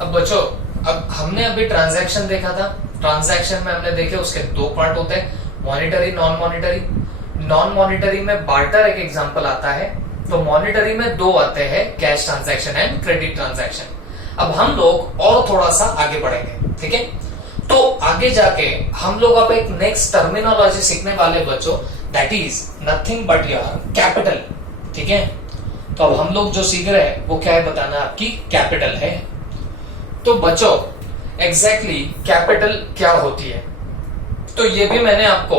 अब बच्चों, अब हमने अभी ट्रांजैक्शन देखा था। ट्रांजैक्शन में हमने देखे उसके दो पार्ट होते हैं, monetary, non monetary. Non monetary में बार्टर एक एग्जांपल आता है, तो मॉनिटरी में दो आते हैं, cash transaction and credit transaction. अब हम लोग और थोड़ा सा आगे बढ़ेंगे, ठीक है। तो आगे जाके हम लोग अब एक नेक्स्ट टर्मिनोलॉजी सीखने वाले बच्चों, that is nothing but your capital, ठीक है। तो अब हम लोग जो सीख रहे हैं वो क्या है बताना, आपकी कैपिटल है। तो बच्चों एग्जैक्टली कैपिटल क्या होती है, तो ये भी मैंने आपको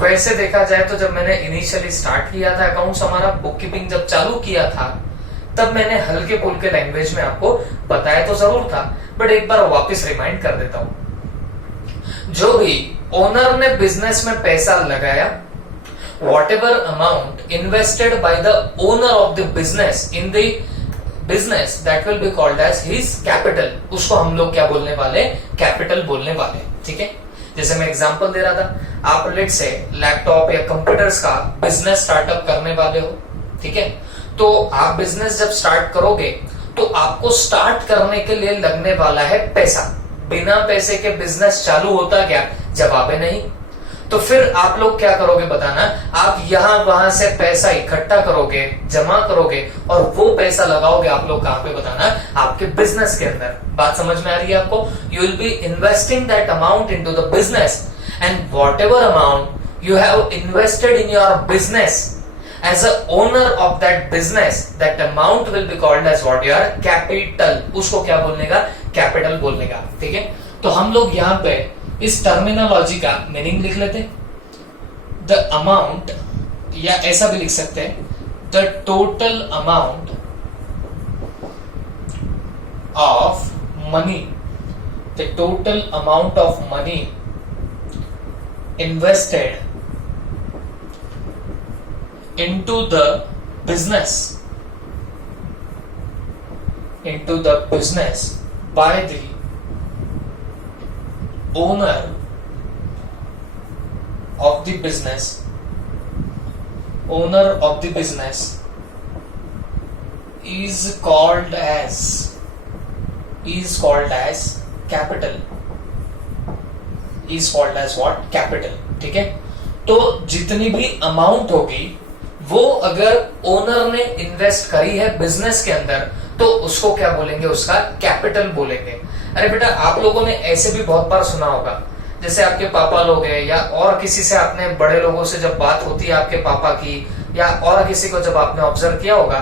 वैसे देखा जाए तो जब मैंने इनिशियली स्टार्ट किया था अकाउंट्स, हमारा बुक कीपिंग जब चालू किया था, तब मैंने हल्के फुल्के लैंग्वेज में आपको बताया तो जरूर था, बट एक बार वापस रिमाइंड कर देता हूं। जो भी ओनर ने बिजनेस में पैसा लगाया, whatever amount invested by the owner of the business in the business, that will be called as his capital। उसको हम लोग क्या बोलने वाले, कैपिटल बोलने वाले, ठीक है। जैसे मैं एग्जांपल दे रहा था, आप लेट से लैपटॉप या कंप्यूटर्स का बिजनेस स्टार्टअप करने वाले हो, ठीक है। तो आप बिजनेस जब स्टार्ट करोगे तो आपको स्टार्ट करने के लिए लगने वाला है पैसा। बिना पैसे के बिजनेस चालू होता क्या, जवाब है नहीं। तो फिर आप लोग क्या करोगे बताना, आप यहां वहां से पैसा इकट्ठा करोगे, जमा करोगे, और वो पैसा लगाओगे आप लोग कहां पे बताना, आपके बिजनेस के अंदर। बात समझ में आ रही है आपको? You will be investing that amount into the business, and whatever amount you have invested in your business as a owner of that business, that amount will be called as what, your capital। उसको क्या बोलने का, capital बोलने का, ठीक है। तो हम लोग यहाँ पे इस टर्मिनोलॉजी का मीनिंग लिख लेते, द अमाउंट, या ऐसा भी लिख सकते हैं, the total amount of money, the total amount of money invested into the business by the owner of the business is called as capital, is called as what, capital, ठीक है। तो जितनी भी अमाउंट होगी वो अगर ओनर ने invest करी है बिजनेस के अंदर, तो उसको क्या बोलेंगे, उसका कैपिटल बोलेंगे। अरे बेटा, आप लोगों ने ऐसे भी बहुत बार सुना होगा, जैसे आपके पापा लोग हैं या और किसी से, आपने बड़े लोगों से जब बात होती है आपके पापा की, या और किसी को जब आपने ऑब्जर्व किया होगा,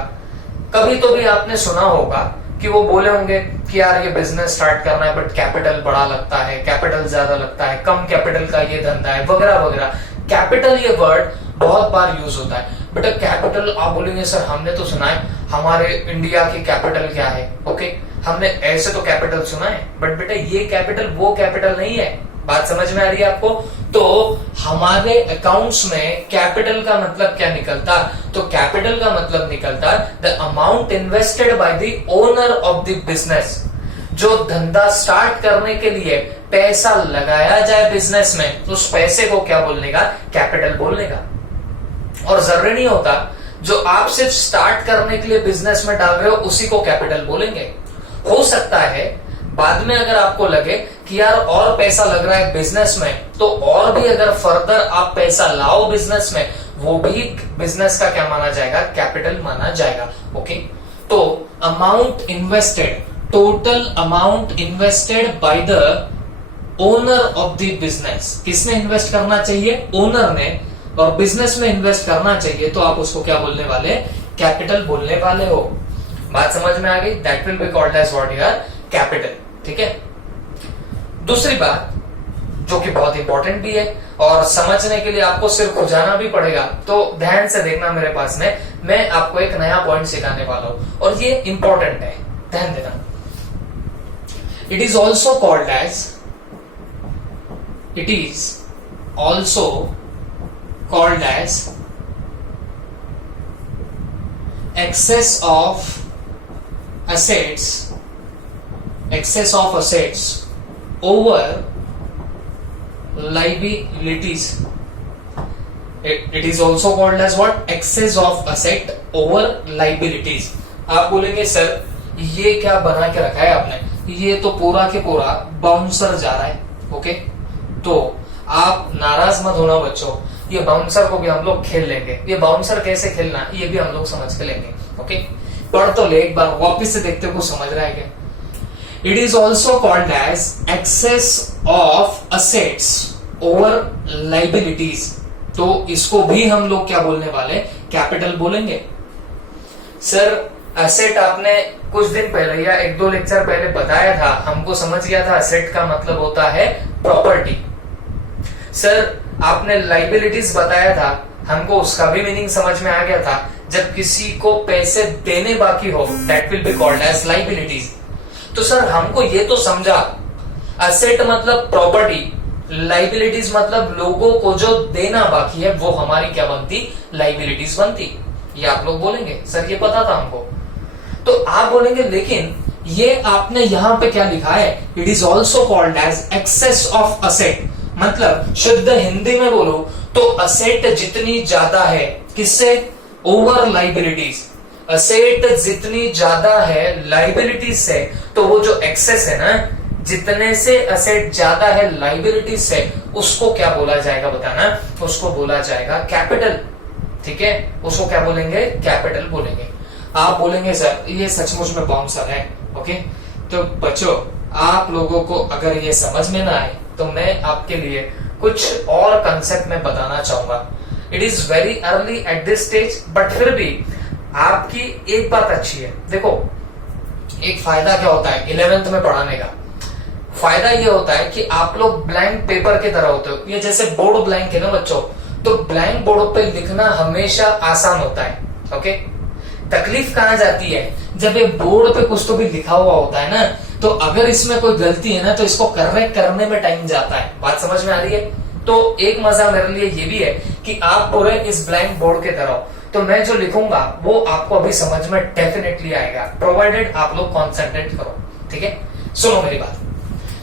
कभी तो भी आपने सुना होगा कि वो बोले होंगे कि यार ये बिजनेस स्टार्ट करना है बट कैपिटल बड़ा लगता है, कैपिटल ज्यादा लगता है, कम कैपिटल का ये धंधा है, वगैरह वगैरह। कैपिटल ये वर्ड बहुत बार यूज होता है। बेटा कैपिटल, आप बोलेंगे सर हमने तो सुना है हमारे इंडिया की कैपिटल क्या है, ओके, हमने ऐसे तो कैपिटल सुना है, बट बेटा ये कैपिटल वो कैपिटल नहीं है। बात समझ में आ रही है आपको? तो हमारे अकाउंट्स में कैपिटल का मतलब क्या निकलता, तो कैपिटल का मतलब निकलता the amount invested by the owner of the business. जो धंधा स्टार्ट करने के लिए पैसा लगाया जाए बिजनेस में, तो उस पैसे को क्या बोलने का, कैपिटल बोलने का। और जरूरी नहीं होता जो आप सिर्फ स्टार्ट करने के लिए बिजनेस में डाल रहे हो उसी को कैपिटल बोलेंगे। हो सकता है बाद में अगर आपको लगे कि यार और पैसा लग रहा है बिजनेस में, तो और भी अगर फर्दर आप पैसा लाओ बिजनेस में, वो भी बिजनेस का क्या माना जाएगा, कैपिटल माना जाएगा, ओके। तो amount invested, total amount invested by the owner of the business. किसने इन्वेस्ट करना चाहिए, ओनर ने, और बिजनेस में इन्वेस्ट करना चाहिए, तो आप उसको क्या बोलने वाले, कैपिटल बोलने वाले हो। बात समझ में आ गई? That will be called as what, your capital, ठीक है। दूसरी बात जो कि बहुत इंपॉर्टेंट भी है और समझने के लिए आपको सिर्फ खुजाना भी पड़ेगा, तो ध्यान से देखना मेरे पास में, मैं आपको एक नया पॉइंट सिखाने वाला हूं और ये इंपॉर्टेंट है, ध्यान देना। It is also called as, it is also called as excess of assets over liabilities। it is also called as what, excess of asset over liabilities। आप बोलेंगे सर ये क्या बना के रखा है आपने, ये तो पूरा के पूरा बाउंसर जा रहा है। ओके, तो आप नाराज मत होना बच्चों, ये बाउंसर को भी हम लोग खेल लेंगे। ये बाउंसर कैसे खेलना ये भी हम लोग समझ के लेंगे। ओके, पढ़ तो ले एक बार, वापिस से देखते को समझ रहा है क्या। It is also called as excess of assets over liabilities. तो इसको भी हम लोग क्या बोलने वाले, कैपिटल बोलेंगे। सर असेट आपने कुछ दिन पहले या एक दो लेक्चर पहले बताया था, हमको समझ गया था असेट का मतलब होता है प्रॉपर्टी। सर आपने लाइबिलिटीज बताया था, हमको उसका भी मीनिंग समझ में आ गया था। जब किसी को पैसे देने बाकी हो, that will be called as liabilities. तो सर हमको ये तो समझा, असेट मतलब प्रॉपर्टी, लाइबिलिटीज मतलब लोगों को जो देना बाकी है वो हमारी क्या बनती, लाइबिलिटीज बनती। ये आप लोग बोलेंगे सर ये पता था हमको, तो आप बोलेंगे लेकिन ये आपने यहां पे क्या लिखा है, it is also called as excess of asset. मतलब शुद्ध हिंदी में बोलो तो असेट जितनी ज्यादा है किससे, ओवर लाइबिलिटीज। असेट जितनी ज्यादा है लाइबिलिटीज से, तो वो जो एक्सेस है ना, जितने से असेट ज्यादा है लाइबिलिटीज से, उसको क्या बोला जाएगा बताना, उसको बोला जाएगा कैपिटल। ठीक है, उसको क्या बोलेंगे, कैपिटल बोलेंगे। आप बोलेंगे सर ये सचमुच में बाउंसर है। ओके, तो बच्चों आप लोगों को अगर ये समझ में ना आए तो मैं आपके लिए कुछ और कंसेप्ट में बताना चाहूंगा। It is very early at this stage, but फिर भी आपकी एक बात अच्छी है। देखो एक फायदा क्या होता है 11th में पढ़ाने का, फायदा ये होता है कि आप लोग ब्लैंक पेपर की तरह होते हो। ये जैसे बोर्ड ब्लैंक है ना बच्चों, तो ब्लैंक बोर्ड पे लिखना हमेशा आसान होता है। ओके, तकलीफ कहां जाती है, जब ये बोर्ड पे कुछ तो भी लिखा हुआ होता है ना, तो अगर इसमें कोई गलती है ना तो इसको करेक्ट करने में टाइम जाता है। बात समझ में आ रही है। तो एक मजा मेरे लिए ये भी है कि आप पूरे इस ब्लैंक बोर्ड के तरह, तो मैं जो लिखूंगा वो आपको अभी समझ में डेफिनेटली आएगा, प्रोवाइडेड आप लोग कॉन्सेंट्रेट करो। ठीक है, सुनो मेरी बात।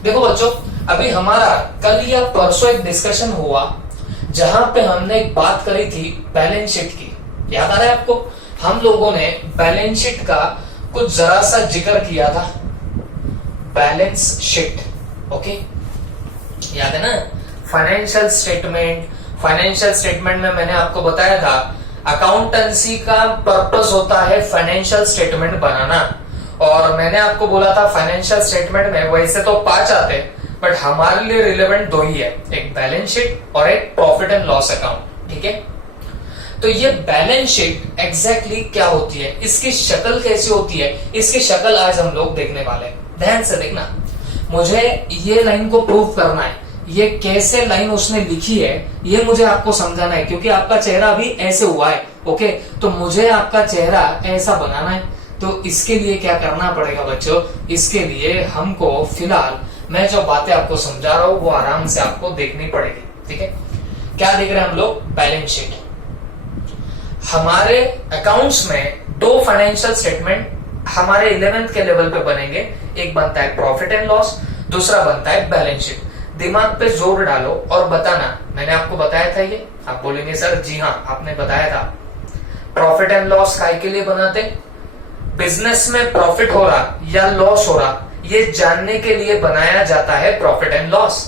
देखो बच्चों, अभी हमारा कल या परसों एक डिस्कशन हुआ जहां पे हमने एक बात करी थी बैलेंस शीट की। याद आ रहा है आपको, हम लोगों ने बैलेंस शीट का कुछ जरा सा जिक्र किया था, बैलेंस शीट। ओके, याद है ना, फाइनेंशियल स्टेटमेंट। फाइनेंशियल स्टेटमेंट में मैंने आपको बताया था अकाउंटेंसी का पर्पस होता है फाइनेंशियल स्टेटमेंट बनाना, और मैंने आपको बोला था फाइनेंशियल स्टेटमेंट में वैसे तो 5 आते, बट हमारे लिए रिलेवेंट 2 ही है, एक बैलेंस शीट और एक प्रॉफिट एंड लॉस अकाउंट। ठीक है, तो ये बैलेंस शीट एग्जैक्टली क्या होती है, इसकी शक्ल कैसी होती है, इसकी शक्ल आज हम लोग देखने वाले हैं। ध्यान से देखना, मुझे ये लाइन को प्रूव करना है, ये कैसे लाइन उसने लिखी है ये मुझे आपको समझाना है, क्योंकि आपका चेहरा अभी ऐसे हुआ है। ओके, तो मुझे आपका चेहरा ऐसा बनाना है। तो इसके लिए क्या करना पड़ेगा बच्चों, इसके लिए हमको फिलहाल मैं जो बातें आपको समझा रहा हूं वो आराम से आपको देखनी पड़ेगी। ठीक है, क्या देख रहे हैं हम लोग, बैलेंस शीट। हमारे अकाउंट्स में 2 फाइनेंशियल स्टेटमेंट हमारे 11th के लेवल पे बनेंगे, एक बनता है प्रॉफिट एंड लॉस, दूसरा बनता है बैलेंस शीट। दिमाग पे जोर डालो और बताना, मैंने आपको बताया था ये, आप बोलेंगे सर जी हाँ आपने बताया था। प्रॉफिट एंड लॉस काय के लिए बनाते, बिजनेस में प्रॉफिट हो रहा या लॉस हो रहा ये जानने के लिए बनाया जाता है प्रॉफिट एंड लॉस।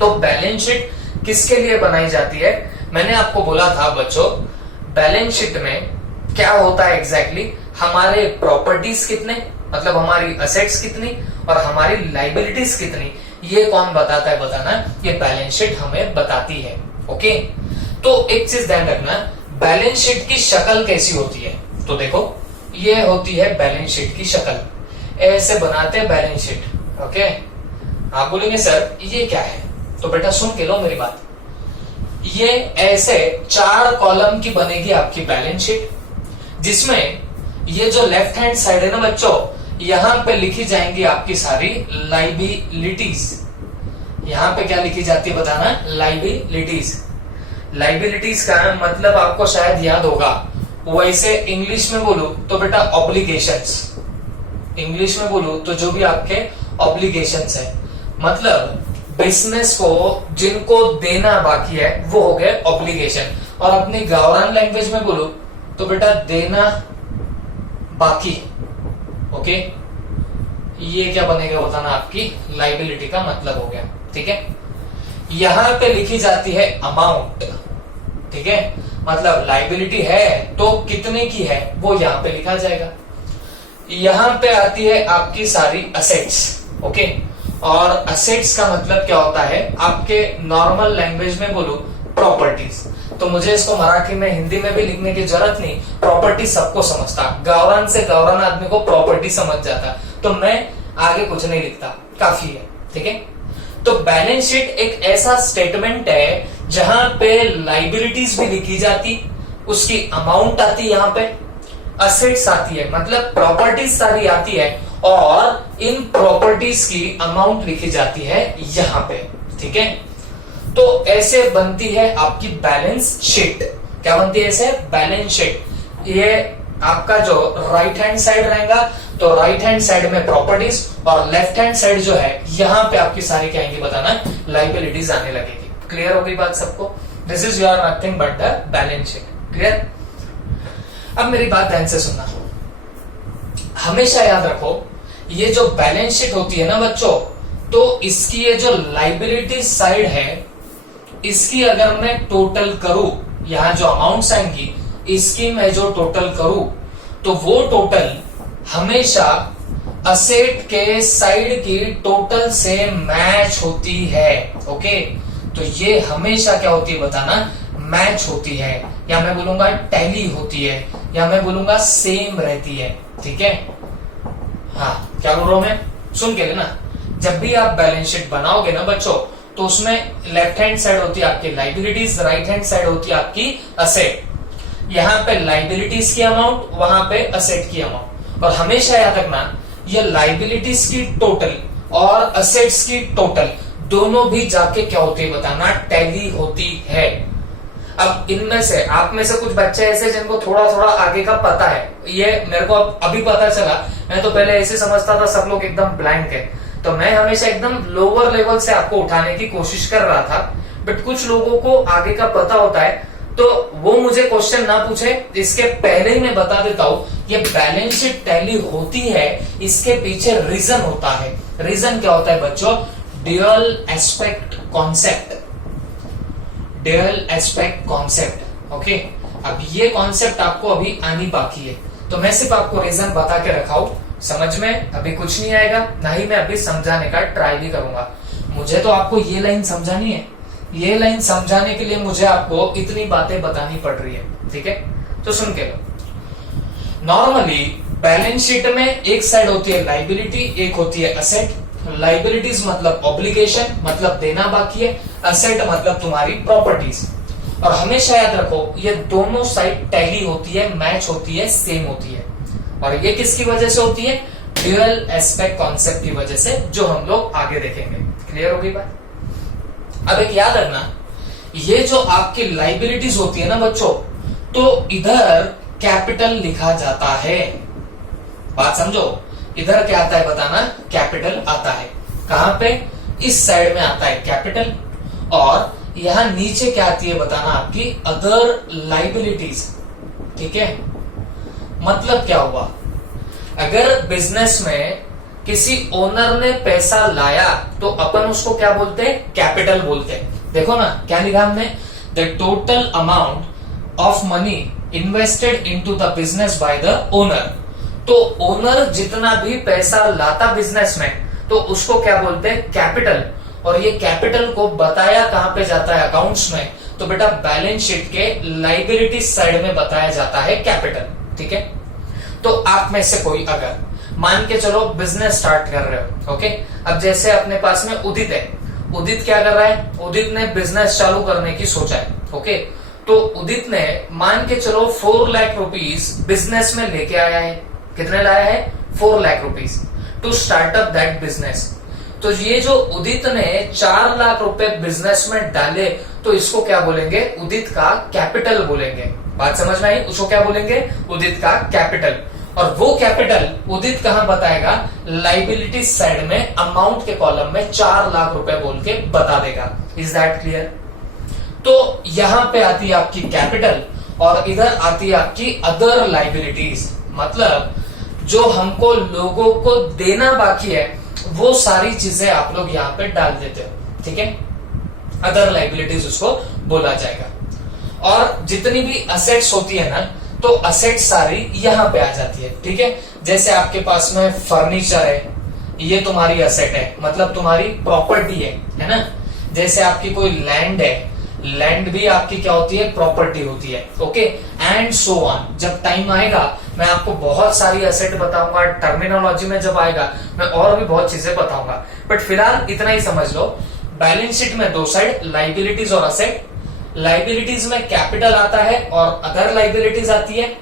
तो बैलेंस शीट किसके लिए बनाई जाती है, मैंने आपको बोला था बच्चों, बैलेंस शीट में क्या होता है एग्जैक्टली, हमारे प्रॉपर्टीज कितने, मतलब हमारी असेट्स कितनी और हमारी लाइबिलिटीज कितनी, ये कौन बताता है बताना, ये बैलेंस शीट हमें बताती है। ओके, तो एक चीज ध्यान रखना, बैलेंस शीट की शक्ल कैसी होती है, तो देखो ये होती है बैलेंस शीट की शक्ल, ऐसे बनाते हैं बैलेंस शीट। ओके, आप बोलेंगे सर ये क्या है, तो बेटा सुन के लो मेरी बात, ये ऐसे 4 कॉलम की बनेगी आपकी बैलेंस शीट, जिसमें ये जो लेफ्ट हैंड साइड है ना बच्चों, यहां पे लिखी जाएंगी आपकी सारी लाइबिलिटीज। यहां पे क्या लिखी जाती है बताना, लाइबिलिटीज। लाइबिलिटीज का मतलब आपको शायद याद होगा, वैसे इंग्लिश में बोलूं तो बेटा ऑब्लिगेशंस, इंग्लिश में बोलूं तो जो भी आपके ऑब्लिगेशंस है, मतलब बिजनेस को जिनको देना बाकी है वो हो गए ऑब्लिगेशन, और अपनी गावरान लैंग्वेज में बोलूं तो बेटा देना बाकी। ओके, ये क्या बनेगा बताना, आपकी लाइबिलिटी का मतलब हो गया। ठीक है, यहां पे लिखी जाती है अमाउंट। ठीक है, मतलब लाइबिलिटी है तो कितने की है वो यहां पे लिखा जाएगा। यहां पे आती है आपकी सारी असेट्स। ओके, और असेट्स का मतलब क्या होता है, आपके नॉर्मल लैंग्वेज में बोलो प्रॉपर्टीज। तो मुझे इसको मराठी में हिंदी में भी लिखने की जरूरत नहीं, प्रॉपर्टी सबको समझता, गावरान से गावरान आदमी को प्रॉपर्टी समझ जाता, तो मैं आगे कुछ नहीं लिखता, काफी है। ठीक है, तो बैलेंस शीट एक ऐसा स्टेटमेंट है जहां पे लाइबिलिटीज भी लिखी जाती, उसकी अमाउंट आती है, यहाँ पे असेट्स आती है, मतलब प्रॉपर्टीज सारी आती है, और इन प्रॉपर्टीज की अमाउंट लिखी जाती है यहां पे। ठीक है, तो ऐसे बनती है आपकी बैलेंस शीट। क्या बनती है ऐसे, बैलेंस शीट। ये आपका जो राइट हैंड साइड रहेगा, तो राइट हैंड साइड में प्रॉपर्टीज, और लेफ्ट हैंड साइड जो है यहां पे आपकी सारी क्या आएंगी बताना, लाइबिलिटीज आने लगेगी। क्लियर हो गई बात सबको? This is your nothing but the balance sheet. Clear? अब मेरी बात ध्यान से सुनना, हमेशा याद रखो ये जो बैलेंस शीट होती है ना बच्चों, तो इसकी ये जो लाइबिलिटी साइड है, इसकी अगर मैं टोटल करूं, यहां जो अमाउंट्स आएंगी इसकी मैं जो टोटल करूं, तो वो टोटल हमेशा असेट के साइड की टोटल से मैच होती है। ओके, तो ये हमेशा क्या होती है बताना, मैच होती है, या मैं बोलूंगा टैली होती है, या मैं बोलूंगा सेम रहती है। ठीक है, हाँ क्या बोल रहा हूं मैं, सुन के लेना। जब भी आप बैलेंस शीट बनाओगे ना बच्चों, तो उसमें लेफ्ट हैंड साइड होती है आपकी लाइबिलिटीज, राइट हैंड साइड होती है आपकी असेट। यहाँ पे लाइबिलिटीज की अमाउंट, वहां पे असेट की अमाउंट। और हमेशा याद रखना, ये लाइबिलिटीज की टोटल और असेट्स की टोटल दोनों भी जाके क्या होती है बताना, टैली होती है। अब इनमें से आप में से कुछ बच्चे ऐसे जिनको थोड़ा थोड़ा आगे का पता है, ये मेरे को अभी पता चला, मैं तो पहले ऐसे समझता था सब लोग एकदम ब्लैंक है, तो मैं हमेशा एकदम लोअर लेवल से आपको उठाने की कोशिश कर रहा था। बट कुछ लोगों को आगे का पता होता है, तो वो मुझे क्वेश्चन ना पूछे, इसके पहले ही मैं बता देता हूं, ये बैलेंस शीट टैली होती है, इसके पीछे रीजन होता है। रीजन क्या होता है बच्चों, dual aspect concept. Dual aspect concept. Okay, अब ये कॉन्सेप्ट आपको अभी आनी बाकी है, तो मैं सिर्फ आपको रीजन बता के रखा हूं, समझ में अभी कुछ नहीं आएगा, ना ही मैं अभी समझाने का ट्राई भी करूंगा। मुझे तो आपको ये लाइन समझानी है, ये लाइन समझाने के लिए मुझे आपको इतनी बातें बतानी पड़ रही है। ठीक है, तो सुन के लो। नॉर्मली बैलेंस शीट में एक साइड होती है लाइबिलिटी, एक होती है असेट। लाइबिलिटीज मतलब ऑब्लिगेशन, मतलब देना बाकी है, असेट मतलब तुम्हारी प्रॉपर्टीज। और हमेशा याद रखो ये दोनों साइड टैली होती है, मैच होती है, सेम होती है। और ये किसकी वजह से होती है, ड्यूअल एस्पेक्ट कॉन्सेप्ट की वजह से, जो हम लोग आगे देखेंगे। क्लियर हो गई बात? अब एक याद रखना, ये जो आपकी लाइबिलिटीज होती है ना बच्चों, तो इधर कैपिटल लिखा जाता है। बात समझो, इधर क्या आता है बताना, कैपिटल आता है। कहां पे, इस साइड में आता है कैपिटल, और यहां नीचे क्या आती है बताना, आपकी अदर लाइबिलिटीज। ठीक है, मतलब क्या हुआ, अगर बिजनेस में किसी ओनर ने पैसा लाया तो अपन उसको क्या बोलते हैं, कैपिटल बोलते हैं। देखो ना क्या लिखा हमने, the total amount of money invested into the business by the owner. तो ओनर जितना भी पैसा लाता बिजनेस में, तो उसको क्या बोलते हैं, कैपिटल। और ये कैपिटल को बताया कहां पे जाता है, अकाउंट्स में, तो बेटा बैलेंस शीट के लाइबिलिटी साइड में बताया जाता है कैपिटल। ठीक है, तो आप में से कोई अगर मान के चलो बिजनेस स्टार्ट कर रहे हो, ओके, अब जैसे अपने पास में उदित है, उदित क्या कर रहा है, उदित ने बिजनेस चालू करने की सोचा है। ओके, तो उदित ने मान के चलो 4 लाख रुपीस बिजनेस में लेके आया है। कितने लाया है, 4 lakh rupees to start up that business. तो ये जो उदित ने 4 लाख रुपए बिजनेस में डाले, तो इसको क्या बोलेंगे, उदित का कैपिटल बोलेंगे। बात समझ में आई, उसको क्या बोलेंगे, उदित का कैपिटल। और वो कैपिटल उदित कहां बताएगा, लाइबिलिटी साइड में अमाउंट के कॉलम में 4 लाख रुपए बोल के बता देगा। Is that clear? तो यहां पे आती है आपकी कैपिटल, और इधर आती है आपकी अदर लाइबिलिटीज। मतलब जो हमको लोगों को देना बाकी है वो सारी चीजें आप लोग यहाँ पे डाल देते हो, ठीक है। अदर लाइबिलिटीज उसको बोला जाएगा। और जितनी भी असेट्स होती है ना, तो असेट्स सारी यहाँ पे आ जाती है, ठीक है। जैसे आपके पास में फर्नीचर है, ये तुम्हारी असेट है, मतलब तुम्हारी प्रॉपर्टी है ना। जैसे आपकी कोई लैंड है, लैंड भी आपकी क्या होती है, प्रॉपर्टी होती है, ओके, एंड सो ऑन। जब टाइम आएगा मैं आपको बहुत सारी असेट बताऊंगा, टर्मिनोलॉजी में जब आएगा मैं और भी बहुत चीजें बताऊंगा, बट फिलहाल इतना ही समझ लो। बैलेंस शीट में दो साइड, लाइबिलिटीज और असेट। लाइबिलिटीज में कैपिटल आता है और अदर लाइबिलिटीज आती है।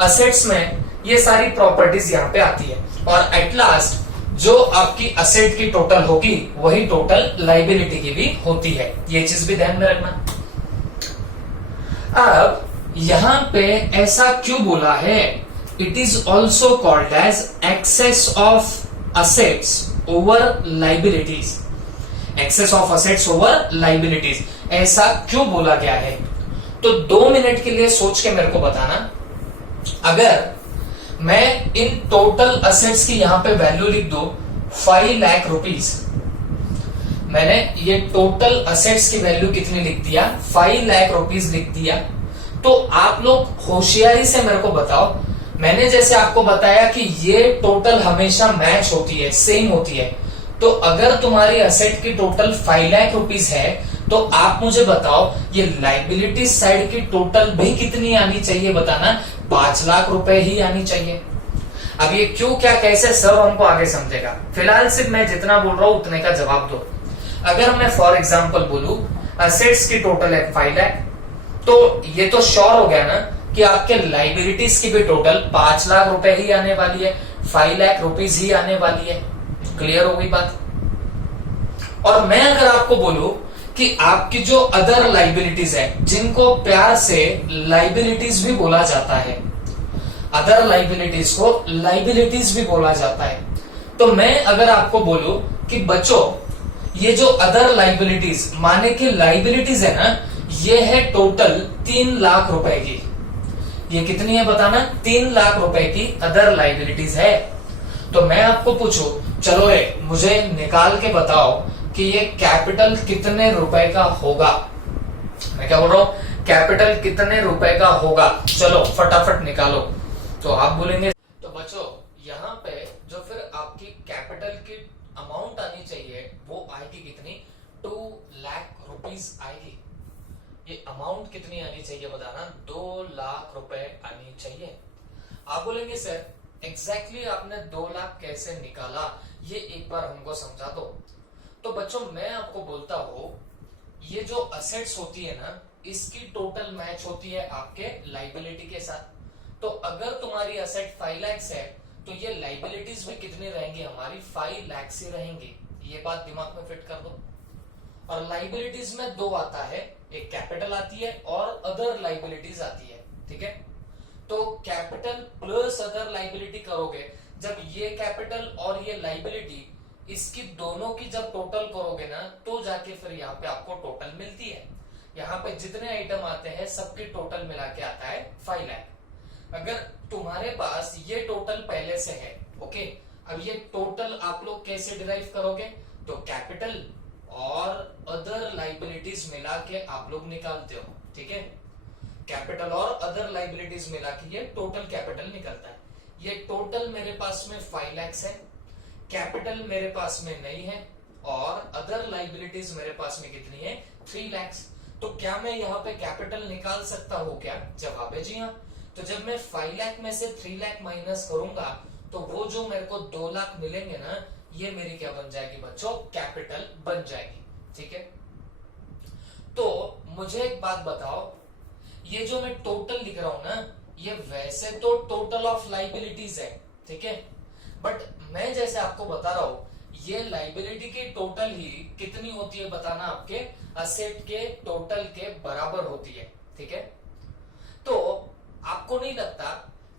असेट्स में ये सारी प्रॉपर्टीज यहाँ पे आती है, और एट लास्ट जो आपकी असेट की टोटल होगी वही टोटल लाइबिलिटी की भी होती है। ये चीज भी ध्यान में रखना। अब यहां पे ऐसा क्यों बोला है, it is also called as excess of assets over liabilities. Excess of assets over liabilities ऐसा क्यों बोला गया है, तो 2 मिनट के लिए सोच के मेरे को बताना। अगर मैं इन टोटल असेट्स की यहां पे वैल्यू लिख दो 5 लाख रुपीज, मैंने ये टोटल असेट्स की वैल्यू कितनी लिख दिया, 5 लाख रुपीज लिख दिया, तो आप लोग होशियारी से मेरे को बताओ। मैंने जैसे आपको बताया कि ये टोटल हमेशा मैच होती है, सेम होती है, तो अगर तुम्हारी असेट की टोटल 5 लाख रुपीज है तो आप मुझे बताओ ये लाइबिलिटी साइड की टोटल भी कितनी आनी चाहिए, बताना। 5 लाख रुपए ही आनी चाहिए। अब ये क्यों, क्या, कैसे, सब हमको आगे समझेगा। फिलहाल सिर्फ मैं जितना बोल रहा हूं उतने का जवाब दो। अगर मैं फॉर एग्जांपल बोलूं असेट्स की टोटल है 5 लाख, तो ये तो श्योर हो गया ना कि आपके लाइबिलिटीज की भी टोटल 5 लाख रुपए ही आने वाली है, 5 लाख रुपीज ही आने वाली है। क्लियर हो गई बात। और मैं अगर आपको बोलूं कि आपकी जो अदर लाइबिलिटीज है, जिनको प्यार से लाइबिलिटीज भी बोला जाता है, अदर लाइबिलिटीज को लाइबिलिटीज भी बोला जाता है, तो मैं अगर आपको बोलूं कि बच्चों ये जो अदर लाइबिलिटीज, माने कि लाइबिलिटीज है ना, ये है टोटल 3 लाख रुपए की। ये कितनी है बताना, 3 लाख रुपए की अदर लाइबिलिटीज है। तो मैं आपको पूछूं, चलो मुझे निकाल के बताओ कि ये कैपिटल कितने रुपए का होगा। मैं क्या बोल रहा हूं, कैपिटल कितने रुपए का होगा, चलो फटाफट निकालो। तो आप बोलेंगे, तो बच्चों यहाँ पे जो फिर आपकी कैपिटल की अमाउंट आनी चाहिए वो आएगी कितनी, 2 लाख रुपीज आएगी। ये अमाउंट कितनी आनी चाहिए बताना, 2 लाख रुपए आनी चाहिए। आप बोलेंगे सर एग्जैक्टली आपने 2 लाख कैसे निकाला, ये एक बार हमको समझा दो। तो बच्चों मैं आपको बोलता हूं, ये जो असेट्स होती है ना, इसकी टोटल मैच होती है आपके लाइबिलिटी के साथ। तो अगर तुम्हारी असेट 5 लाख है तो ये लाइबिलिटीज भी कितनी रहेंगी हमारी, 5 लाख से रहेंगी। ये बात दिमाग में फिट कर दो। और लाइबिलिटीज में 2 आता है, एक कैपिटल आती है और अदर लाइबिलिटीज आती है, ठीक है। तो कैपिटल प्लस अदर लाइबिलिटी करोगे, जब ये कैपिटल और ये लाइबिलिटी, इसकी दोनों की जब टोटल करोगे ना, तो जाके फिर यहाँ पे आपको टोटल मिलती है। यहाँ पे जितने आइटम आते हैं सबकी टोटल मिला के आता है 5 लाख। अगर तुम्हारे पास ये टोटल पहले से है, ओके, अब ये टोटल आप लोग कैसे डिराइव करोगे, तो कैपिटल और अदर लाइबिलिटीज मिला के आप लोग निकालते हो, ठीक है। कैपिटल और अदर लाइबिलिटीज मिला के ये टोटल कैपिटल निकलता है। ये टोटल मेरे पास में 5 लाख है, कैपिटल मेरे पास में नहीं है, और अदर लाइबिलिटीज मेरे पास में कितनी है, 3 लाख। तो क्या मैं यहाँ पे कैपिटल निकाल सकता हूँ क्या, जवाब है जी हाँ। तो जब मैं 5 लाख में से 3 लाख माइनस करूंगा तो वो जो मेरे को 2 लाख मिलेंगे ना, ये मेरी क्या बन जाएगी बच्चों, कैपिटल बन जाएगी, ठीक है। तो मुझे एक बात बताओ, ये जो मैं टोटल लिख रहा हूं ना, ये वैसे तो टोटल ऑफ लाइबिलिटीज है, ठीक है, बट मैं जैसे आपको बता रहा हूं, ये लाइबिलिटी की टोटल ही कितनी होती है बताना, आपके असेट के टोटल के बराबर होती है, ठीक है। तो आपको नहीं लगता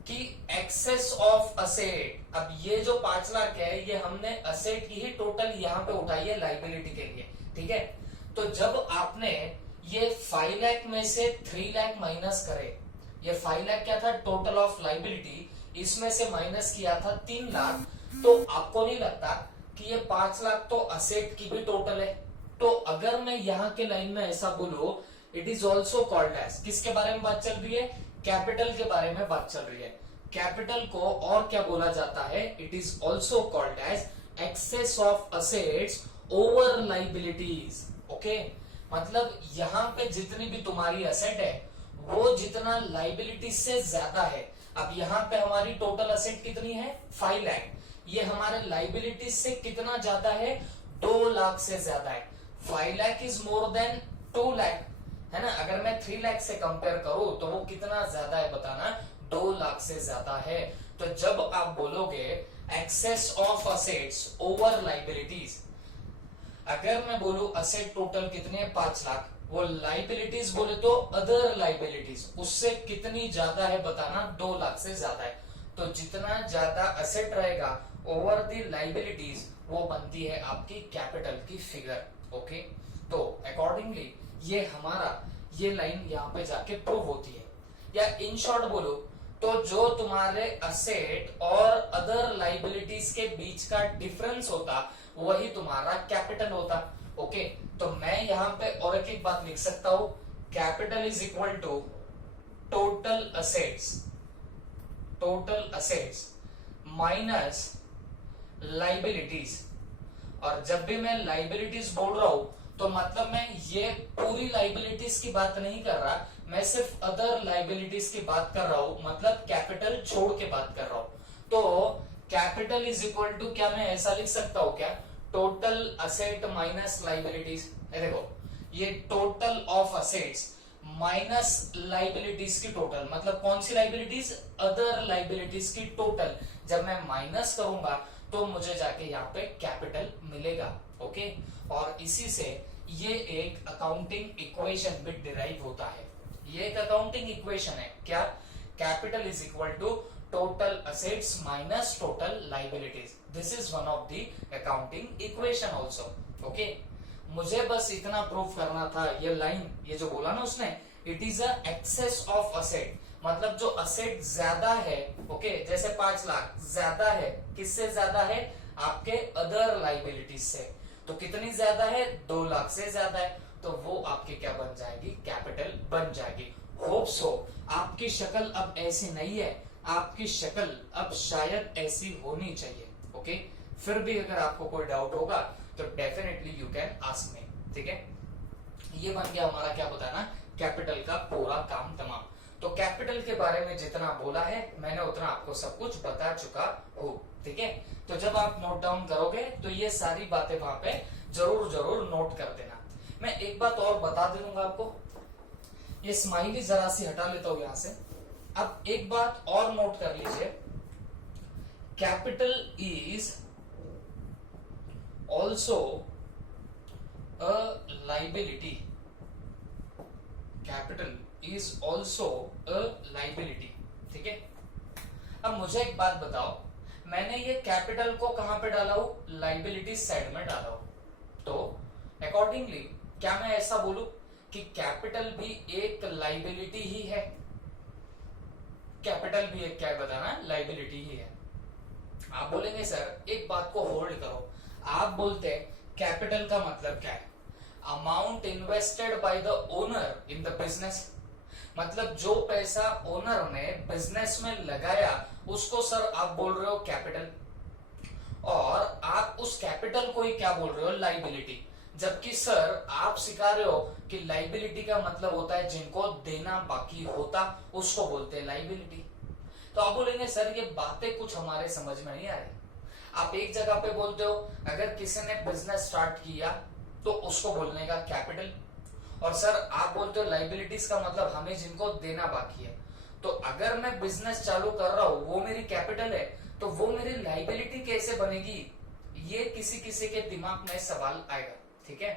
कि एक्सेस ऑफ असेट, अब ये जो 5 लाख है ये हमने असेट की ही टोटल यहाँ पे उठाई है लाइबिलिटी के लिए, ठीक है। तो जब आपने ये 5 लाख में से 3 लाख माइनस करे, ये 5 लाख क्या था, टोटल ऑफ लाइबिलिटी, इसमें से माइनस किया था 3 लाख, तो आपको नहीं लगता कि ये 5 लाख तो असेट की भी टोटल है? तो अगर मैं यहाँ के लाइन में ऐसा बोलूं, it is also called as, किसके बारे में बात चल रही है? कैपिटल के बारे में बात चल रही है। कैपिटल को और क्या बोला जाता है? It is also called as excess of assets over liabilities. Okay, मतलब यहाँ पे जितनी भी तुम्हारी असेट है वो जितना लाइबिलिटी से ज्यादा है। अब यहाँ पे हमारी टोटल असेट कितनी है? 5 लाख। ये हमारे लाइबिलिटीज से कितना ज्यादा है? 2 लाख से ज्यादा है। 5 lakh is more than 2 lakh, है ना। अगर मैं 3 लाख से कंपेयर करूं तो वो कितना ज्यादा है बताना? 2 लाख से ज्यादा है। तो जब आप बोलोगे excess of assets over liabilities, अगर मैं बोलूं असेट टोटल कितने हैं? 5 लाख, वो लाइबिलिटीज बोले तो अदर लाइबिलिटीज उससे कितनी ज्यादा है बताना? 2 लाख से ज्यादा है। तो जितना ज्यादा असेट रहेगा ओवर द लाइबिलिटीज वो बनती है आपकी कैपिटल की फिगर। ओके, तो अकॉर्डिंगली ये हमारा ये लाइन यहाँ पे जाके प्रूव होती है। या इन शॉर्ट बोलो तो जो तुम्हारे असेट और अदर लाइबिलिटीज के बीच का डिफरेंस होता वही तुम्हारा कैपिटल होता। ओके, तो मैं यहाँ पे और एक बात लिख सकता हूं, capital is equal to total assets minus liabilities. और जब भी मैं लाइबिलिटीज बोल रहा हूं तो मतलब मैं ये पूरी लाइबिलिटीज की बात नहीं कर रहा, मैं सिर्फ अदर लाइबिलिटीज की बात कर रहा हूं, मतलब कैपिटल छोड़ के बात कर रहा हूं। तो कैपिटल इज इक्वल टू, क्या मैं ऐसा लिख सकता हूं क्या? Total asset minus liabilities. देखो, ये total of assets minus liabilities की टोटल, मतलब कौन सी लाइबिलिटीज? अदर लाइबिलिटीज की टोटल। जब मैं माइनस करूंगा तो मुझे जाके यहाँ पे कैपिटल मिलेगा। ओके, और इसी से ये एक अकाउंटिंग इक्वेशन भी डिराइव होता है। ये एक अकाउंटिंग इक्वेशन है क्या? Capital is equal to total assets minus total liabilities. This is one of the accounting equation also. Okay, मुझे बस इतना प्रूफ करना था। ये लाइन, ये जो बोला ना उसने, it is a excess of asset, मतलब जो असेट ज्यादा है। ओके, जैसे 5 लाख ज्यादा है, किससे ज्यादा है? आपके अदर लाइबिलिटीज से। तो कितनी ज्यादा है? 2 लाख से ज्यादा है, तो वो आपकी क्या बन जाएगी? कैपिटल बन जाएगी। होप सो आपकी शक्ल अब ऐसी नहीं है, आपकी शक्ल अब शायद ऐसी होनी चाहिए। ओके, फिर भी अगर आपको कोई डाउट होगा तो definitely you can ask me. ठीक है, ये बन गया हमारा क्या बताना? कैपिटल का पूरा काम तमाम। तो कैपिटल के बारे में जितना बोला है मैंने उतना आपको सब कुछ बता चुका हूं। ठीक है, तो जब आप नोट डाउन करोगे तो ये सारी बातें वहां पे जरूर नोट कर देना। मैं एक बात और बता दूंगा आपको, ये स्माइली जरा सी हटा लेता हूं यहां से। अब एक बात और नोट कर लीजिए, capital is also a liability. Capital is also a liability. ठीक है, अब मुझे एक बात बताओ, मैंने ये कैपिटल को कहां पे डाला हूं? लाइबिलिटी साइड में डाला हूं। तो अकॉर्डिंगली क्या मैं ऐसा बोलूं कि कैपिटल भी एक लाइबिलिटी ही है? कैपिटल भी एक क्या बताना? लाइबिलिटी ही है। आप बोलेंगे सर एक बात को होल्ड करो, आप बोलते कैपिटल का मतलब क्या है? Amount invested by the owner in the business, मतलब जो पैसा ओनर ने बिजनेस में लगाया उसको सर आप बोल रहे हो कैपिटल, और आप उस कैपिटल को ही क्या बोल रहे हो? लाइबिलिटी। जबकि सर आप सिखा रहे हो कि लाइबिलिटी का मतलब होता है जिनको देना बाकी होता उसको बोलते हैं लाइबिलिटी। तो आप बोलेंगे सर ये बातें कुछ हमारे समझ में नहीं आ रही। आप एक जगह पे बोलते हो अगर किसी ने बिजनेस स्टार्ट किया तो उसको बोलने का कैपिटल, और सर आप बोलते हो लाइबिलिटीज का मतलब हमें जिनको देना बाकी है। तो अगर मैं बिजनेस चालू कर रहा हूं वो मेरी कैपिटल है, तो वो मेरी लाइबिलिटी कैसे बनेगी? ये किसी किसी के दिमाग में सवाल आएगा। ठीक है,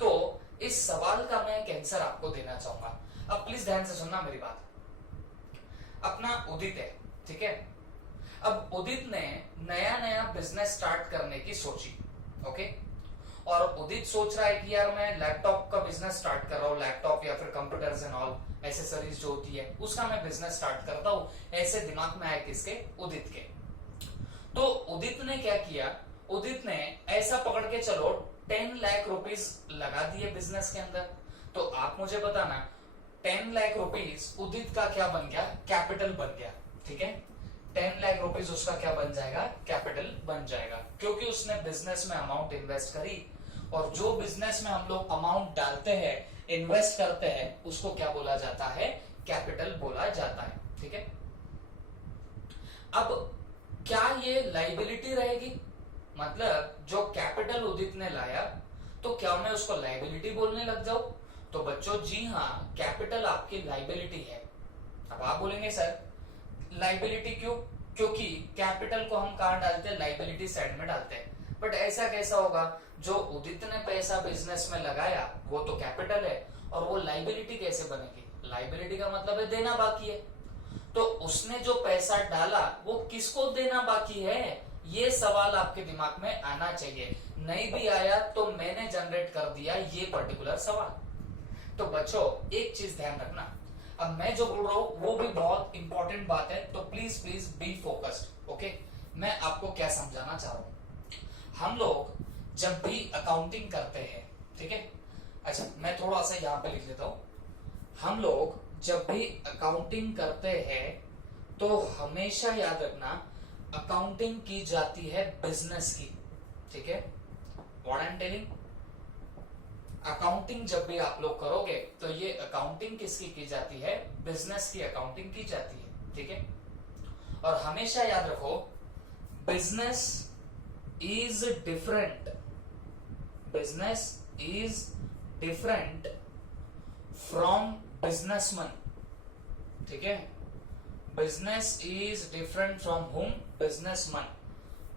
तो इस सवाल का मैं एक आंसर आपको देना चाहूंगा। अब प्लीज ध्यान से सुनना मेरी बात। अपना उदित है, ठीक है, अब उदित ने नया नया बिजनेस स्टार्ट करने की सोची। ओके, और उदित सोच रहा है कि यार मैं लैपटॉप का बिजनेस स्टार्ट कर रहा हूँ, लैपटॉप या फिर कंप्यूटर्स एंड ऑल एसेसरीज जो होती है उसका मैं बिजनेस स्टार्ट करता हूँ, ऐसे दिमाग में आया किसके, उदित के। तो उदित ने क्या किया, उदित ने ऐसा पकड़ के चलो 10 लाख रुपीस लगा दिए बिजनेस के अंदर। तो आप मुझे बताना 10 लाख रुपीस उदित का क्या बन गया, कैपिटल बन गया, ठीक है। 10 लाख रुपीस उसका क्या बन जाएगा, कैपिटल बन जाएगा, क्योंकि उसने बिजनेस में अमाउंट इन्वेस्ट करी। और जो बिजनेस में हम लोग अमाउंट डालते हैं, इन्वेस्ट करते हैं, उसको क्या बोला जाता है, कैपिटल बोला जाता है, ठीक है। अब क्या ये लाइबिलिटी रहेगी, मतलब जो कैपिटल उदित ने लाया तो क्या मैं उसको लाइबिलिटी बोलने लग जाऊं? तो बच्चों जी हाँ, कैपिटल आपकी लाइबिलिटी है। अब आप बोलेंगे सर लाइबिलिटी क्यों, क्योंकि कैपिटल को हम कहां डालते हैं, लाइबिलिटी साइड में डालते हैं। बट ऐसा कैसा होगा, जो उदित ने पैसा बिजनेस में लगाया वो तो कैपिटल है, और वो लाइबिलिटी कैसे बनेगी, लाइबिलिटी का मतलब है देना बाकी है। तो उसने जो पैसा डाला वो किसको देना बाकी है, ये सवाल आपके दिमाग में आना चाहिए। नहीं भी आया तो मैंने जनरेट कर दिया ये पर्टिकुलर सवाल। तो बच्चों एक चीज ध्यान रखना, अब मैं जो बोल रहा हूं वो भी बहुत इंपॉर्टेंट बात है, तो please please be focused, okay. मैं आपको क्या समझाना चाह रहा हूं, हम लोग जब भी अकाउंटिंग करते हैं, ठीक है, अच्छा मैं थोड़ा सा यहां पे लिख लेता हूं। हम लोग जब भी अकाउंटिंग करते हैं तो हमेशा याद रखना अकाउंटिंग की जाती है बिजनेस की, ठीक है। What I am telling, accounting जब भी आप लोग करोगे तो ये अकाउंटिंग किसकी की जाती है, बिजनेस की अकाउंटिंग की जाती है, ठीक है। और हमेशा याद रखो business is different, business is different from businessman, ठीक है। बिजनेस इज डिफरेंट फ्रॉम हुम, बिजनेसमैन।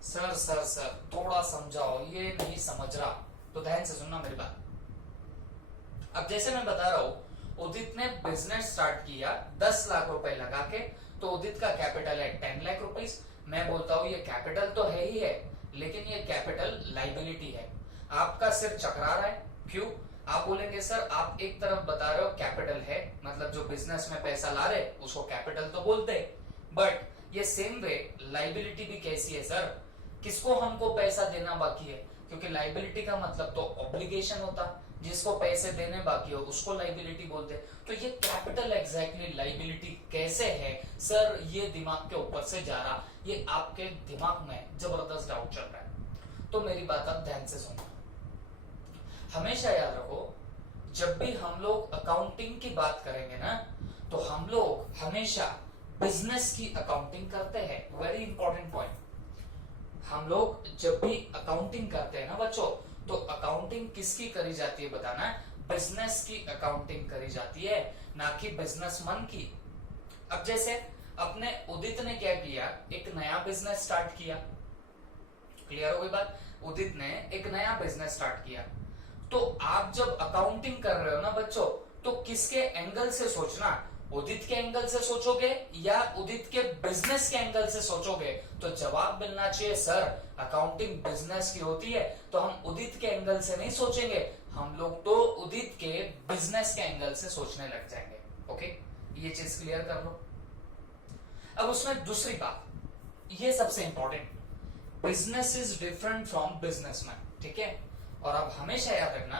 सर सर सर थोड़ा समझाओ, ये नहीं समझ रहा तो ध्यान से सुनना मेरी बात। अब जैसे मैं बता रहा हूं, उदित ने बिजनेस स्टार्ट किया 10 लाख रुपए लगा के, तो उदित का कैपिटल है 10 लाख रुपीस। मैं बोलता हूं ये कैपिटल तो है ही है, लेकिन ये कैपिटल लाइबिलिटी है। आपका सिर चकरा रहा है, क्यों? आप बोलेंगे सर आप एक तरफ बता रहे हो कैपिटल है, मतलब जो बिजनेस में पैसा ला रहे उसको कैपिटल तो बोलते हैं, बट ये सेम वे लाइबिलिटी भी कैसी है सर, किसको हमको पैसा देना बाकी है, क्योंकि लाइबिलिटी का मतलब तो ऑब्लिगेशन होता, जिसको पैसे देने बाकी हो उसको लाइबिलिटी बोलते हैं। तो ये कैपिटल एग्जैक्टली लाइबिलिटी कैसे है सर, ये दिमाग के ऊपर से जा रहा, ये आपके दिमाग में जबरदस्त डाउट चल रहा है। तो मेरी बात आप ध्यान से सुनो, हमेशा याद रखो जब भी हम लोग अकाउंटिंग की बात करेंगे ना, तो हम लोग हमेशा बिजनेस की अकाउंटिंग करते हैं। वेरी इंपॉर्टेंट पॉइंट, हम लोग जब भी अकाउंटिंग करते हैं ना बच्चों, तो अकाउंटिंग किसकी करी जाती है बताना, बिजनेस की अकाउंटिंग करी जाती है, ना कि बिजनेसमैन की। अब जैसे अपने उदित ने क्या किया, एक नया बिजनेस स्टार्ट किया, क्लियर हो गई बात, उदित ने एक नया बिजनेस स्टार्ट किया। तो आप जब अकाउंटिंग कर रहे हो ना बच्चों, तो किसके एंगल से सोचना, उदित के एंगल से सोचोगे या उदित के बिजनेस के एंगल से सोचोगे? तो जवाब मिलना चाहिए सर अकाउंटिंग बिजनेस की होती है, तो हम उदित के एंगल से नहीं सोचेंगे, हम लोग तो उदित के बिजनेस के एंगल से सोचने लग जाएंगे। ओके, ये चीज क्लियर कर लो। अब उसमें दूसरी बात, ये सबसे important, business is different from businessman, ठीक है। और अब हमेशा याद रखना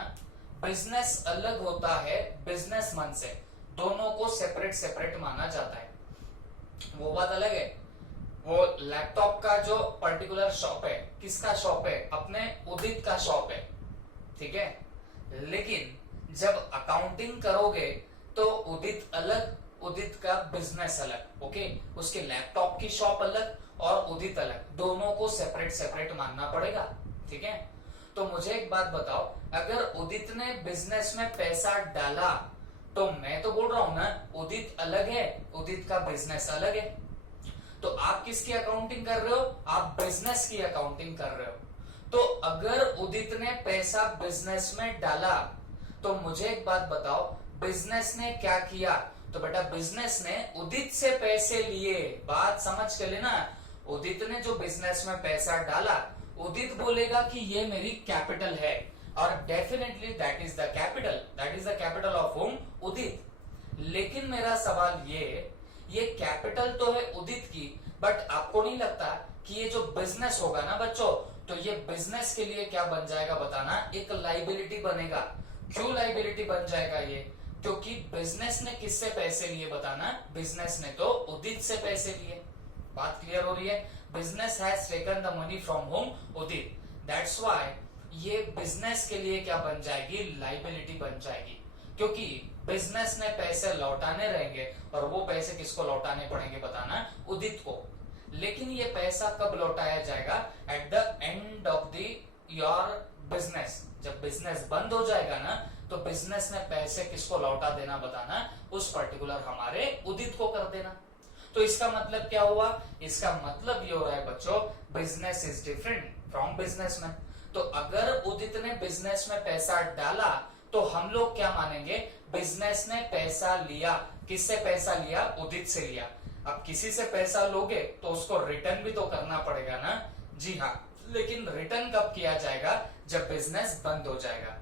बिजनेस अलग होता है बिजनेसमैन से, दोनों को सेपरेट सेपरेट माना जाता है, वो बात अलग है। वो लैपटॉप का जो पर्टिकुलर शॉप है, किसका शॉप है, अपने उदित का शॉप है, ठीक है। लेकिन जब अकाउंटिंग करोगे तो उदित अलग, उदित का बिजनेस अलग, ओके, उसके लैपटॉप की शॉप अलग और उदित अलग, दोनों को सेपरेट सेपरेट मानना पड़ेगा, ठीक है। तो मुझे एक बात बताओ, अगर उदित ने बिजनेस में पैसा डाला, तो मैं तो बोल रहा हूं ना उदित अलग है, उदित का बिजनेस अलग है, तो आप किसकी अकाउंटिंग कर रहे हो, आप बिजनेस की अकाउंटिंग कर रहे हो। तो अगर उदित ने पैसा बिजनेस में डाला, तो मुझे एक बात बताओ बिजनेस ने क्या किया, तो बेटा बिजनेस ने उदित से पैसे लिए, बात समझ के लेना, उदित ने जो बिजनेस में पैसा डाला, उदित बोलेगा कि ये मेरी कैपिटल है, और definitely that is the capital of home, Udit. लेकिन मेरा सवाल ये कैपिटल तो है उदित की, बट आपको नहीं लगता कि ये जो बिजनेस होगा ना बच्चों, तो ये बिजनेस के लिए क्या बन जाएगा बताना, एक लाइबिलिटी बनेगा। क्यों लाइबिलिटी बन जाएगा ये? क्योंकि बिजनेस ने किससे पैसे लिए बताना, बिजनेस ने तो उदित से पैसे लिए। बात क्लियर हो रही है? Business has taken the money from home, Udit. That's why ये बिजनेस के लिए क्या बन जाएगी, लाइबिलिटी बन जाएगी। क्योंकि बिजनेस ने पैसे लौटाने रहेंगे, और वो पैसे किसको लौटाने पड़ेंगे बताना, उदित को। लेकिन ये पैसा कब लौटाया जाएगा, at the end of the your business. जब बिजनेस बंद हो जाएगा ना, तो बिजनेस ने पैसे किसको लौटा देना बताना, उस पर्टिकुलर हमारे उदित को कर देना। तो इसका मतलब क्या हुआ, इसका मतलब ये हो रहा है बच्चों, business is different from businessman. तो अगर उदित ने बिजनेस में पैसा डाला, तो हम लोग क्या मानेंगे, बिजनेस ने पैसा लिया। किससे पैसा लिया, उदित से लिया। अब किसी से पैसा लोगे तो उसको रिटर्न भी तो करना पड़ेगा ना, जी हाँ। लेकिन रिटर्न कब किया जाएगा, जब बिजनेस बंद हो जाएगा।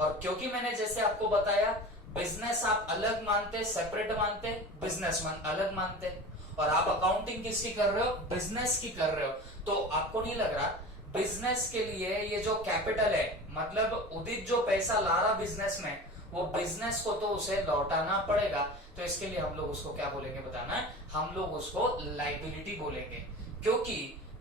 और क्योंकि मैंने जैसे आपको बताया, बिजनेस आप अलग मानते, सेपरेट मानते, बिजनेसमैन अलग मानते, और आप अकाउंटिंग किसकी कर रहे हो, बिजनेस की कर रहे हो। तो आपको नहीं लग रहा बिजनेस के लिए ये जो कैपिटल है, मतलब उदित जो पैसा ला रहा बिजनेस में, वो बिजनेस को तो उसे लौटाना पड़ेगा। तो इसके लिए हम लोग उसको क्या बोलेंगे बताना, हम लोग उसको लाइबिलिटी बोलेंगे। क्योंकि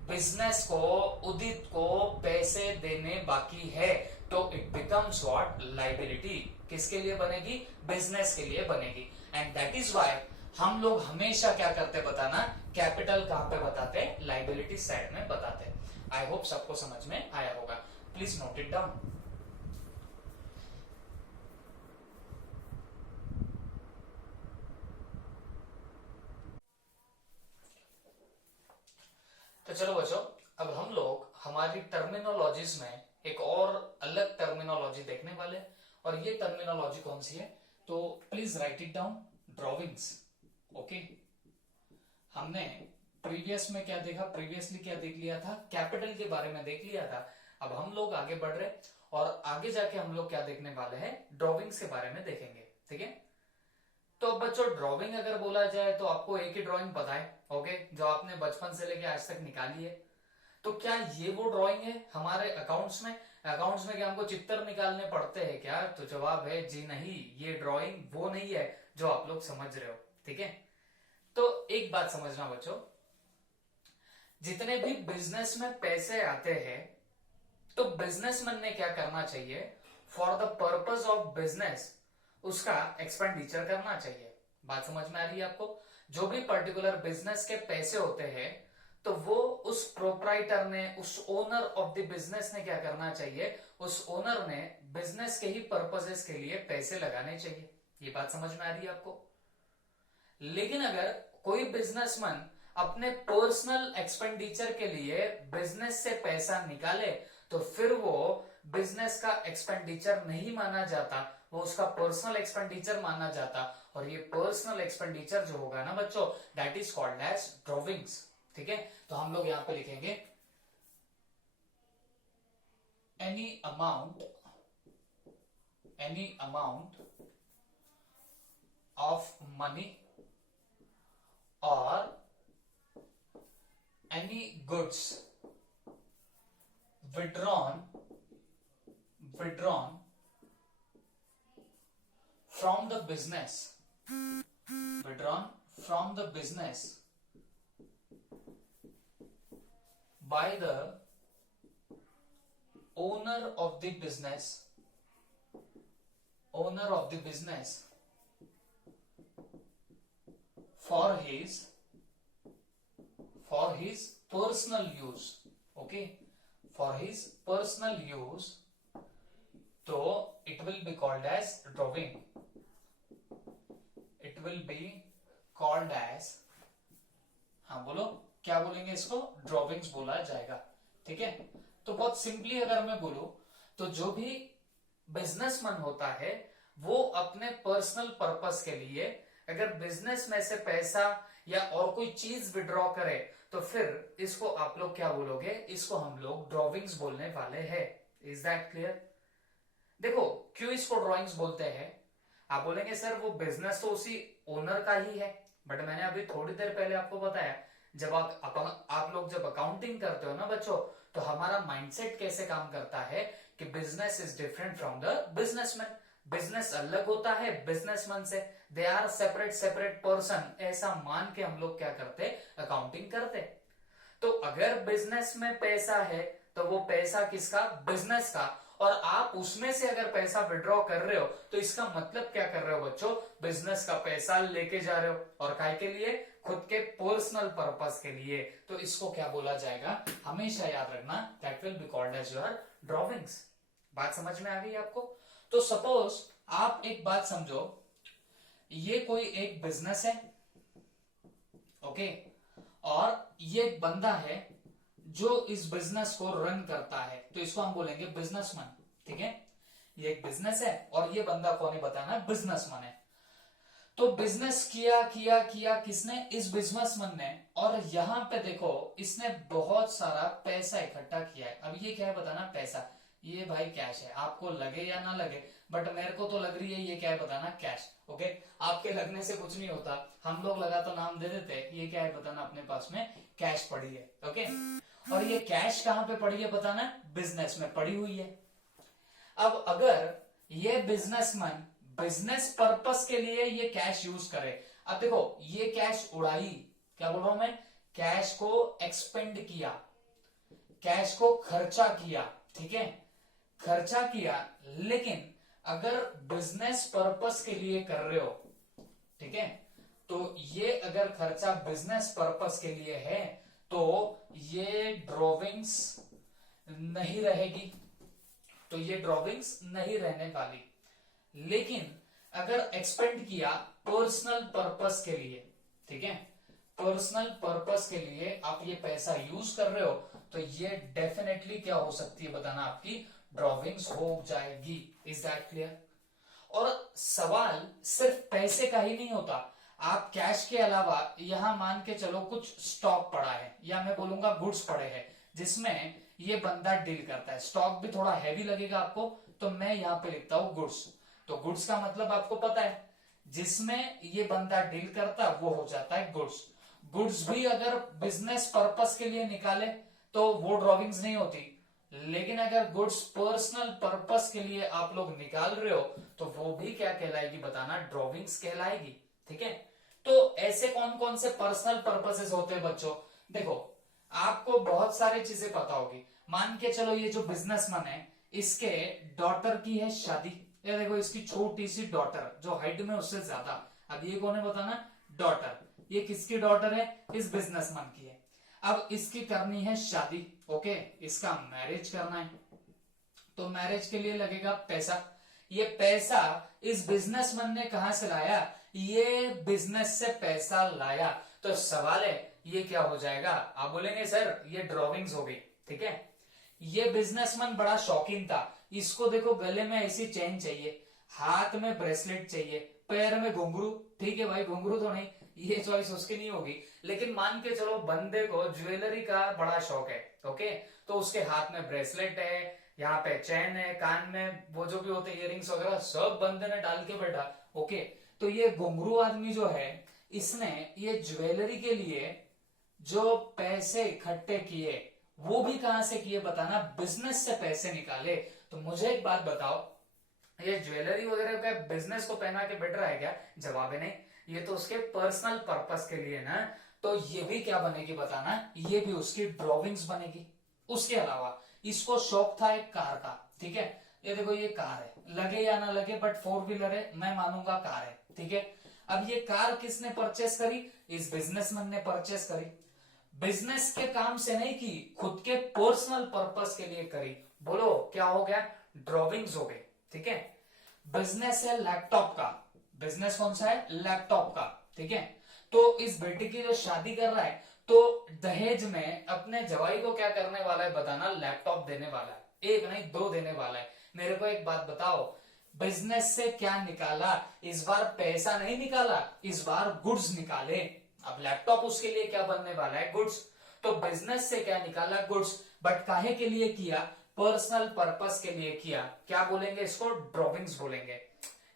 बिजनेस को, उदित को पैसे देने बाकी है, तो इट बिकम्स व्हाट, लाइबिलिटी। किसके लिए बनेगी, बिजनेस के लिए बनेगी। एंड दैट इज व्हाई हम लोग हमेशा क्या करते बताना, कैपिटल कहां पे बताते, लाइबिलिटी साइड में बताते। आई होप सबको समझ में आया होगा। Please note it down. तो चलो बच्चों, अब हम लोग हमारी टर्मिनोलॉजीज में एक और अलग टर्मिनोलॉजी देखने वाले। और ये टर्मिनोलॉजी कौन सी है, तो please right it down, drawings. Okay, हमने प्रीवियसली क्या देख लिया था, कैपिटल के बारे में देख लिया था। अब हम लोग आगे बढ़ रहे, और आगे जाके हम लोग क्या देखने वाले हैं, ड्रॉविंग्स के बारे में देखेंगे। ठीक है, तो बच्चों ड्राइंग अगर बोला जाए तो आपको एक ही ड्राइंग पता है, ओके, जो आपने बचपन से लेके आज तक निकाली है। तो क्या ये वो ड्राइंग है हमारे अकाउंट्स में क्या हमको चित्र निकालने पड़ते हैं क्या? तो जवाब है जी नहीं, ये ड्राइंग वो नहीं है जो आप लोग समझ रहे हो। ठीक है, तो एक बात समझना बच्चों, जितने भी बिजनेस में पैसे आते हैं, तो बिजनेसमैन ने क्या करना चाहिए, for the purpose of business उसका एक्सपेंडिचर करना चाहिए। बात समझ में आ रही है आपको? जो भी पर्टिकुलर बिजनेस के पैसे होते हैं, तो वो उस प्रोप्राइटर ने, उस ओनर ऑफ द बिजनेस ने क्या करना चाहिए, उस ओनर ने बिजनेस के ही पर्पजेस के लिए पैसे लगाने चाहिए। ये बात समझ में आ रही है आपको? लेकिन अगर कोई बिजनेसमैन अपने पर्सनल एक्सपेंडिचर के लिए बिजनेस से पैसा निकाले, तो फिर वो बिजनेस का एक्सपेंडिचर नहीं माना जाता, वो उसका पर्सनल एक्सपेंडिचर माना जाता। और ये पर्सनल एक्सपेंडिचर जो होगा ना बच्चों, that is called as drawings. ठीक है, तो हम लोग यहां पे लिखेंगे एनी अमाउंट ऑफ मनी और any goods withdrawn from the business by the owner of the business for his personal use. Okay, for his personal use, so it will be called as drawing. It will be called as, हाँ बोलो क्या बोलेंगे इसको, drawings बोला जाएगा। ठीक है, तो बहुत सिंपली अगर मैं बोलूं, तो जो भी बिजनेसमैन होता है वो अपने पर्सनल पर्पस के लिए अगर बिजनेस में से पैसा या और कोई चीज विड्रॉ करे, तो फिर इसको आप लोग क्या बोलोगे, इसको हम लोग ड्रॉविंग्स बोलने वाले हैं। Is that clear? देखो क्यों इसको ड्राइंग्स बोलते हैं, आप बोलेंगे सर वो बिजनेस तो उसी ओनर का ही है, बट मैंने अभी थोड़ी देर पहले आपको बताया जब आप लोग जब अकाउंटिंग करते हो ना बच्चों, तो हमारा माइंडसेट कैसे काम करता है कि business is different from the businessman. Business अलग होता है बिजनेसमैन से, they are separate separate person, ऐसा मान के हम लोग क्या करते अकाउंटिंग करते। तो अगर बिजनेस में पैसा है तो वो पैसा किसका, बिजनेस का, और आप उसमें से अगर पैसा विड्रॉ कर रहे हो तो इसका मतलब क्या कर रहे हो बच्चों, बिजनेस का पैसा लेके जा रहे हो, और काय के लिए, खुद के पर्सनल पर्पस के लिए। तो इसको क्या बोला जाएगा, हमेशा याद रखना, that will be called as your drawings. बात समझ में आ गई आपको। तो सपोज आप एक बात समझो, ये कोई एक बिजनेस है, ओके, और ये एक बंदा है जो इस बिजनेस को रन करता है, तो इसको हम बोलेंगे बिजनेसमैन, ठीक है। ये एक बिजनेस है और ये बंदा कौन है बताना, बिजनेसमैन है। तो बिजनेस किया किया किया किसने, इस बिजनेसमैन ने, और यहां पे देखो इसने बहुत सारा पैसा इकट्ठा किया है। अब ये क्या है बताना, पैसा, ये भाई कैश है, आपको लगे या ना लगे, बट मेरे को तो लग रही है ये क्या है बताना, कैश, ओके। आपके लगने से कुछ नहीं होता, हम लोग लगा तो नाम दे देते, ये क्या है बताना, अपने पास में कैश पड़ी है, ओके। और ये कैश कहां पे पड़ी है बताना, बिजनेस में पड़ी हुई है। अब अगर ये बिजनेसमैन बिजनेस पर्पस के लिए ये कैश यूज करे, अब देखो ये कैश उड़ाई, क्या बोल रहा हूं मैं, कैश को एक्सपेंड किया, कैश को खर्चा किया, ठीक है, खर्चा किया, लेकिन अगर बिजनेस पर्पस के लिए कर रहे हो, ठीक है, तो ये अगर खर्चा बिजनेस पर्पस के लिए है तो ये ड्रॉविंग्स नहीं रहेगी, तो ये ड्रॉविंग्स नहीं रहने वाली। लेकिन अगर एक्सपेंड किया पर्सनल पर्पस के लिए, ठीक है, पर्सनल पर्पस के लिए आप ये पैसा यूज कर रहे हो, तो ये डेफिनेटली क्या हो सकती है बताना, आपकी ड्रॉविंग्स हो जाएगी। Is that clear. और सवाल सिर्फ पैसे का ही नहीं होता, आप कैश के अलावा यहां मान के चलो कुछ स्टॉक पड़ा है, या मैं बोलूंगा गुड्स पड़े हैं जिसमें ये बंदा डील करता है। स्टॉक भी थोड़ा हैवी लगेगा आपको, तो मैं यहां पे लिखता हूं गुड्स। तो गुड्स का मतलब आपको पता है, जिसमें ये बंदा डील करता वो हो जाता है गुड्स। गुड्स भी अगर बिजनेस पर्पस के लिए निकाले तो वो ड्रॉविंग्स नहीं होती, लेकिन अगर गुड्स पर्सनल पर्पस के लिए आप लोग निकाल रहे हो तो वो भी क्या कहलाएगी बताना, ड्रॉविंग्स कहलाएगी, ठीक है। तो ऐसे कौन कौन से पर्सनल पर्पसेस होते हैं बच्चों, देखो आपको बहुत सारी चीजें पता होगी। मान के चलो ये जो बिजनेसमैन है, इसके डॉटर की है शादी, ये देखो इसकी छोटी सी डॉटर जो हाइट में उससे ज्यादा, अब ये कौन है बताना, डॉटर, ये किसकी डॉटर है, इस बिजनेसमैन की है। अब इसकी करनी है शादी, ओके, इसका मैरिज करना है, तो मैरिज के लिए लगेगा पैसा। ये पैसा इस बिजनेसमैन ने कहां से लाया, ये बिजनेस से पैसा लाया। तो सवाल है ये क्या हो जाएगा, आप बोलेंगे सर ये ड्रॉविंग्स हो गई, ठीक है। ये बिजनेसमैन बड़ा शौकीन था, इसको देखो गले में ऐसी चेन चाहिए, हाथ में ब्रेसलेट चाहिए, पैर में घुंघरू, ठीक है भाई घुंघरू तो नहीं, ये चॉइस उसकी नहीं होगी, लेकिन मान के चलो बंदे को ज्वेलरी का बड़ा शौक है, ओके, तो उसके हाथ में ब्रेसलेट है, यहाँ पे चैन है, कान में वो जो भी होते इयररिंग्स वगैरह सब बंदे ने डाल के बैठा, ओके। तो ये घुंघरू आदमी जो है, इसने ये ज्वेलरी के लिए जो पैसे इकट्ठे किए वो भी कहां से किए बताना, बिजनेस से पैसे निकाले। तो मुझे एक बात बताओ, ये ज्वेलरी वगैरह का बिजनेस को पहना के बैठ रहा है क्या, जवाब है नहीं, ये तो उसके पर्सनल पर्पस के लिए ना। तो ये भी क्या बनेगी बताना, ये भी उसकी ड्रॉविंग्स बनेगी। उसके अलावा इसको शौक था एक कार का, ठीक है, ये देखो ये कार है, लगे या ना लगे बट 4 व्हीलर है, मैं मानूंगा कार है, ठीक है। अब ये कार किसने परचेस करी, इस बिजनेसमैन ने परचेस करी, बिजनेस के काम से नहीं की, खुद के पर्सनल पर्पस के लिए करी। बोलो क्या हो गया, ड्रॉविंग्स हो गए, ठीक है। बिजनेस है लैपटॉप का, बिजनेस कौन सा है, लैपटॉप का, ठीक है। तो इस बेटी की जो शादी कर रहा है, तो दहेज में अपने जवाई को क्या करने वाला है बताना, लैपटॉप देने वाला है, एक नहीं 2 देने वाला है। मेरे को एक बात बताओ, बिजनेस से क्या निकाला, इस बार पैसा नहीं निकाला, इस बार गुड्स निकाले। अब लैपटॉप उसके लिए क्या बनने वाला है, गुड्स। तो बिजनेस से क्या निकाला, गुड्स, बट काहे के लिए किया, पर्सनल पर्पस के लिए किया, क्या बोलेंगे इसको? ड्रॉइंग्स बोलेंगे।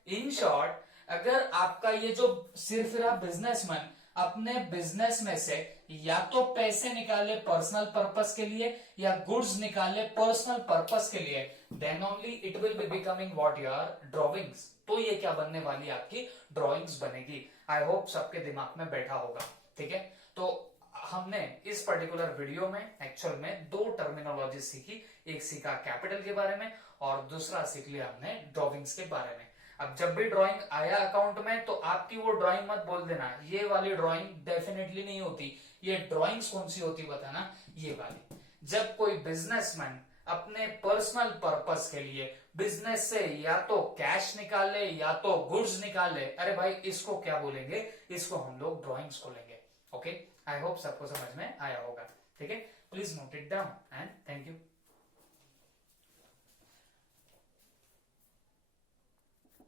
इन शॉर्ट अगर आपका ये जो सिरफिरा बिजनेसमैन अपने बिजनेस में से या तो पैसे निकाले पर्सनल पर्पस के लिए या गुड्स निकाले पर्सनल पर्पस के लिए, then only it will be becoming what your drawings. तो ये क्या बनने वाली आपकी ड्रॉइंग्स बनेगी। आई होप सबके दिमाग में बैठा होगा, ठीक है। तो हमने इस पर्टिकुलर वीडियो में एक्चुअल में दो टर्मिनोलॉजी सीखी, एक सीखा कैपिटल के बारे में और दूसरा सीख लिया हमने ड्रॉइंग्स के बारे में। अब जब भी ड्राइंग आया अकाउंट में तो आपकी वो ड्राइंग मत बोल देना ये वाली ड्राइंग डेफिनेटली नहीं होती। ये ड्राइंग्स कौन सी होती बताना, ये वाली। जब कोई बिजनेसमैन अपने पर्सनल पर्पस के लिए बिजनेस से या तो कैश निकाले या तो गुड्स निकाले, अरे भाई इसको क्या बोलेंगे? इसको हम लोग ड्रॉइंग्स बोलेंगे। ओके, आई होप सबको समझ में आया होगा, ठीक है। Please note it down and thank you.